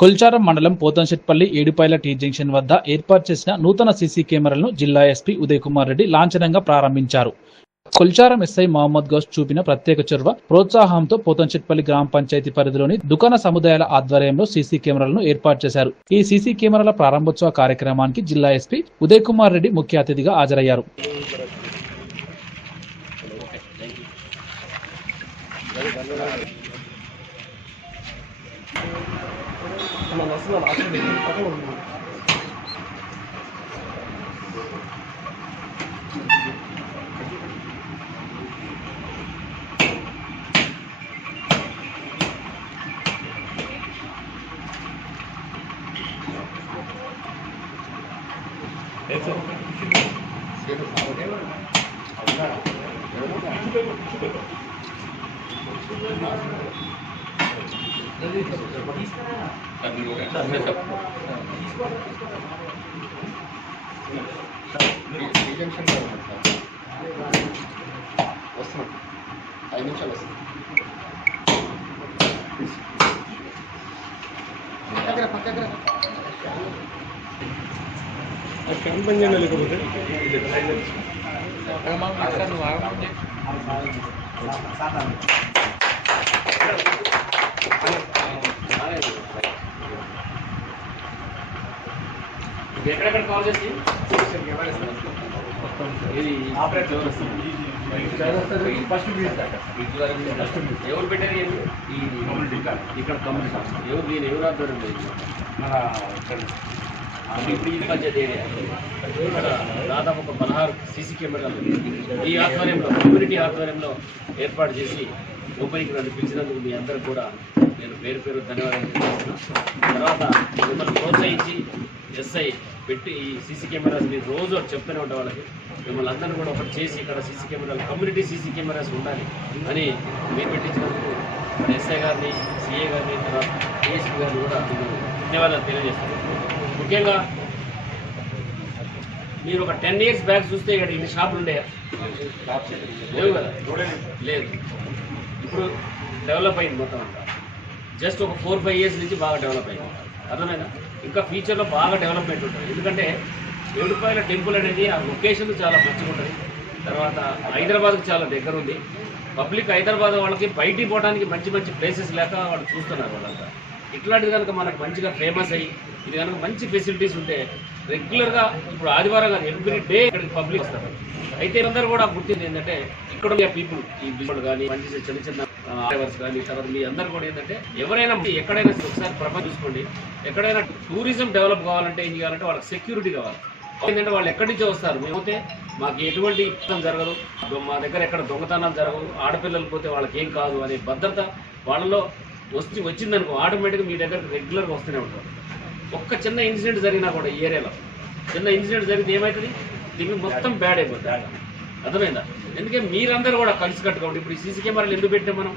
కొల్చారం మండలం Pothamshettipalli Edupayala tea junction వద్ద ఏర్పాటు చేసిన నూతన సీసీ కెమెరాలను జిల్లా ఎస్పీ ఉదయ్ కుమార్ రెడ్డి లాంఛనంగా ప్రారంభించారు. కొల్చారం ఎస్ఐ మహమ్మద్ గౌస్ చూపిన ప్రత్యేక చొరవ ప్రోత్సాహంతో పోతంశెట్టిపల్లి గ్రామ పంచాయతీ పరిధిలోని దుకాణ సముదాయాల ఆధ్వర్యంలో సీసీ కెమెరాలను ఏర్పాటు చేశారు. ఈ సీసీ కెమెరాల ప్రారంభోత్సవ కార్యక్రమానికి జిల్లా ఎస్పీ ఉదయ్ కుమార్ రెడ్డి ముఖ్య అతిథిగా హాజరయ్యారు. ఎక్కడెక్కడ కాల్ చేసి ఇది ఆపరేట్ ఎవరు వస్తుంది ఎవరు పెట్టారు ఈ ఇక్కడ కమ్యూనిటీ ఎవరు నేను ఎవరు ఆధ్వర్యం ఇప్పుడు ఈ పంచాయతీ ఏరియా ఇక్కడ దాదాపు ఒక 16 సీసీ కెమెరాలు ఈ ఆధ్వర్యంలో కమ్యూనిటీ ఆధ్వర్యంలో ఏర్పాటు చేసి ఓపెనింగ్ నన్ను పిలిచినందుకు మీ అందరూ కూడా నేను పేరు పేరు ధన్యవాదాలు తెలియజేస్తున్నాను. తర్వాత మిమ్మల్ని ప్రోత్సహించి ఎస్ఐ పెట్టి ఈ సీసీ కెమెరాస్ మీరు రోజు చెప్తూనే ఉంటాం వాళ్ళకి మిమ్మల్ని అందరూ కూడా ఒకటి చేసి ఇక్కడ సీసీ కెమెరాలు కమ్యూనిటీ సీసీ కెమెరాస్ ఉండాలి అని మీరు పెట్టించినందుకు ఎస్ఐ గారిని సిఏ గారిని తర్వాత ఏఎస్పీ గారిని కూడా నేను ధన్యవాదాలు తెలియజేస్తున్నాను. ముఖ్యంగా మీరు ఒక 10 years బ్యాక్ చూస్తే ఇక్కడ ఇన్ని షాపులు ఉండేయా? లేవు కదా, లేదు. ఇప్పుడు డెవలప్ అయింది మొత్తం అంతా. జస్ట్ ఒక 4-5 years నుంచి బాగా డెవలప్ అయింది. అర్థమైందా? ఇంకా ఫ్యూచర్లో బాగా డెవలప్మెంట్ ఉంటుంది. ఎందుకంటే ఏడుపాయల టెంపుల్ అనేది ఆ లొకేషన్ చాలా మంచిగా ఉంటుంది. తర్వాత హైదరాబాద్కి చాలా దగ్గర ఉంది. పబ్లిక్ హైదరాబాద్ వాళ్ళకి బయటికి పోవడానికి మంచి మంచి ప్లేసెస్ లేక వాళ్ళు చూస్తున్నారు. వాళ్ళంతా ఇట్లాంటిది కనుక మనకు మంచిగా ఫేమస్ అయ్యి ఇది కనుక మంచి ఫెసిలిటీస్ ఉంటే రెగ్యులర్గా ఇప్పుడు ఆదివారం కాదు ఎవ్రీ డే ఇక్కడికి పబ్లిక్ వస్తారు. అయితే అందరూ కూడా గుర్తింది ఏంటంటే ఇక్కడ పీపుల్ ఈ బిజినెస్ కానీ మంచి చిన్న చిన్న డ్రైవర్స్ కానీ తర్వాత మీ అందరూ కూడా ఏంటంటే ఎవరైనా ఎక్కడైనా ఒకసారి ప్రపంచం చూసుకోండి, ఎక్కడైనా టూరిజం డెవలప్ కావాలంటే ఏం చేయాలంటే వాళ్ళకి సెక్యూరిటీ కావాలి. ఏంటంటే వాళ్ళు ఎక్కడి నుంచో వస్తారు, మేమైతే మాకు ఎటువంటి ఇష్టం జరగదు, మా దగ్గర ఎక్కడ దొంగతనాలు జరగదు, ఆడపిల్లలు పోతే వాళ్ళకి ఏం కాదు అనే భద్రత వాళ్ళలో వచ్చిందనుకో ఆటోమేటిక్గా మీ దగ్గరకు రెగ్యులర్గా వస్తూనే ఉంటారు. ఒక్క చిన్న ఇన్సిడెంట్ జరిగినా కూడా ఈ ఏరియాలో చిన్న ఇన్సిడెంట్ జరిగితే ఏమవుతుంది, దీనికి మొత్తం బ్యాడ్ అయిపోతుంది. అర్థమైందా? ఎందుకంటే మీరందరూ కూడా కలిసి కట్టుకోండి. ఇప్పుడు ఈ సీసీ కెమెరాలు ఎందుకు పెట్టాం? మనం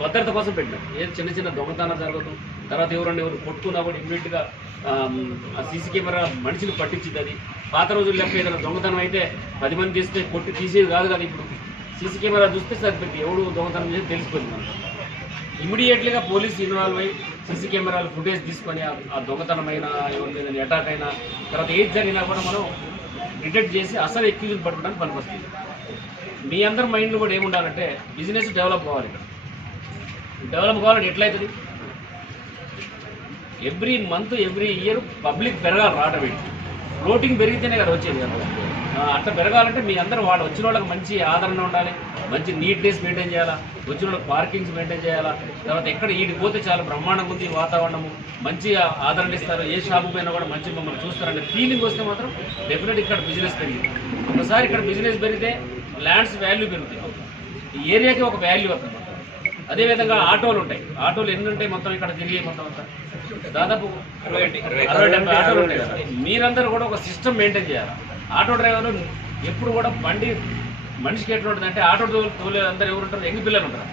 భద్రత కోసం పెట్టినాం. ఏదో చిన్న చిన్న దొంగతనాలు జరగదు, తర్వాత ఎవరు కొట్టుకున్నా కూడా ఇమ్మీడియట్గా ఆ సీసీ కెమెరా మనిషిని పట్టించింది. అది పాత రోజులు లెక్క ఏదైనా దొంగతనం అయితే 10 మంది తీస్తే కొట్టి తీసేది కాదు కదా. ఇప్పుడు సీసీ కెమెరా చూస్తే సరిపెట్టి ఎవడు దొంగతనం చేసి తెలిసిపోయింది మనకు. ఇమీడియట్లీగా పోలీసు ఇన్వాల్వ్ అయ్యి సీసీ కెమెరాలు ఫుటేజ్ తీసుకొని ఆ దొంగతనమైన ఎవరి మీద అటాక్ అయినా తర్వాత ఏది జరిగినా కూడా మనం డిటెక్ట్ చేసి అసలు ఎక్యూజ్ని పట్టుకోవడానికి పనికొస్తుంది. మీ అందరి మైండ్లో కూడా ఏముండాలంటే బిజినెస్ డెవలప్ కావాలి. ఇక్కడ డెవలప్ కావాలంటే ఎట్లయితుంది? Every month every year public పెరగాలి. ఆటోమేటిక్ ఫ్లోటింగ్ పెరిగితేనే కదా వచ్చేది కదా. అట్లా పెరగాలంటే మీ అందరూ వాళ్ళు వచ్చిన వాళ్ళకి మంచి ఆదరణ ఉండాలి, మంచి నీట్నెస్ మెయింటైన్ చేయాలా, వచ్చిన వాళ్ళకి పార్కింగ్స్ మెయింటైన్ చేయాలా. తర్వాత ఎక్కడ ఈడికి పోతే చాలా బ్రహ్మాండంగా ఉంది వాతావరణము, మంచి ఆదరణ ఇస్తారు, ఏ షాపు పైన కూడా మంచి మమ్మల్ని చూస్తారనే ఫీలింగ్ వస్తే మాత్రం డెఫినెట్ ఇక్కడ బిజినెస్ పెరిగింది. ఒకసారి ఇక్కడ బిజినెస్ పెరిగితే ల్యాండ్స్ వాల్యూ పెరుగుతాయి, ఈ ఏరియాకి ఒక వాల్యూ వస్తుంది. అదేవిధంగా ఆటోలు ఉంటాయి. ఆటోలు ఎన్ని ఉంటాయి మొత్తం ఇక్కడ తిరిగి మొత్తం అంతా దాదాపు 60-70 ఆటోలు ఉంటాయి కదా. మీరందరూ కూడా ఒక సిస్టమ్ మెయింటైన్ చేయాలి. ఆటో డ్రైవర్లు ఎప్పుడు కూడా బండి మనిషికి ఎట్లా ఉంటుంది అంటే ఆటో తోలే అందరూ ఎవరు ఉంటారు? యంగ్ పిల్లలు ఉంటారు.